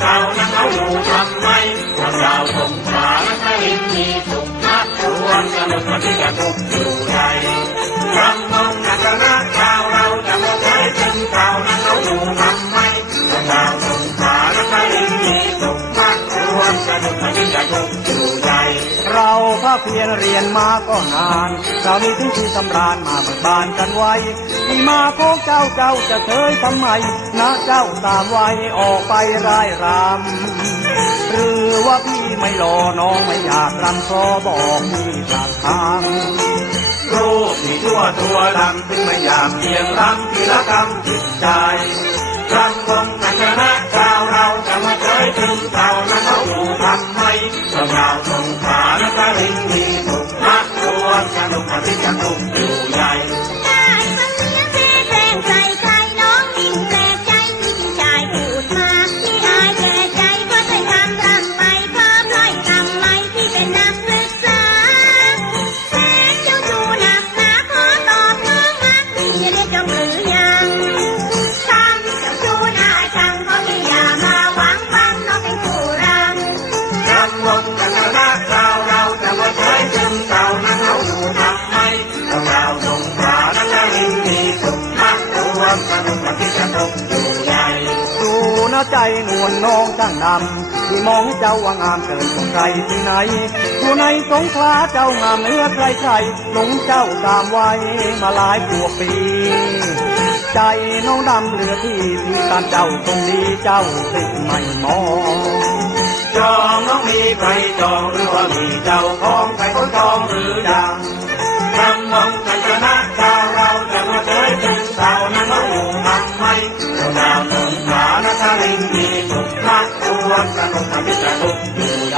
เก่ายังเอาอยู่ทำไมพวกเราสงสารนั่เห็นมีสุขนะชวนสนุกกันที่กัทุกอยู่ใดรำมง เพียรเรียนมาก็นานเรานี้ถึงที่สำราญมาเบิกบานกันไว้ที่มาพวกเจ้าเจ้าจะเคยทำไม นะเจ้าตามไว้ออกไปร่ายรำหรือว่าพี่ไม่รอน้องไม่อยากรำขอบอกพี่จากทางรูปที่ทั่วตัวดำถึงไม่อยากเพียงรำทีละกรรมจิตใจรำวงกันชนะชาเราจะมาเคยถึงเก่า กรวมสนุกปฏิจะทุกอยู่ใหญ่ดูนะใจนวลน้องตั้งดำที่มองเจ้าว่างามเกินกว่าใครที่ไหนอยู่ในสงขลาเจ้างามเหนื้อใครใครหลงเจ้าตามไว้มาหลายปวกปี ใจน้องดำเหลือที่ที่ตามเจ้าคงดีเจ้าติดไม่มองจองน้องมีใครจองหรือว่ามีเจ้าของใคร guarda los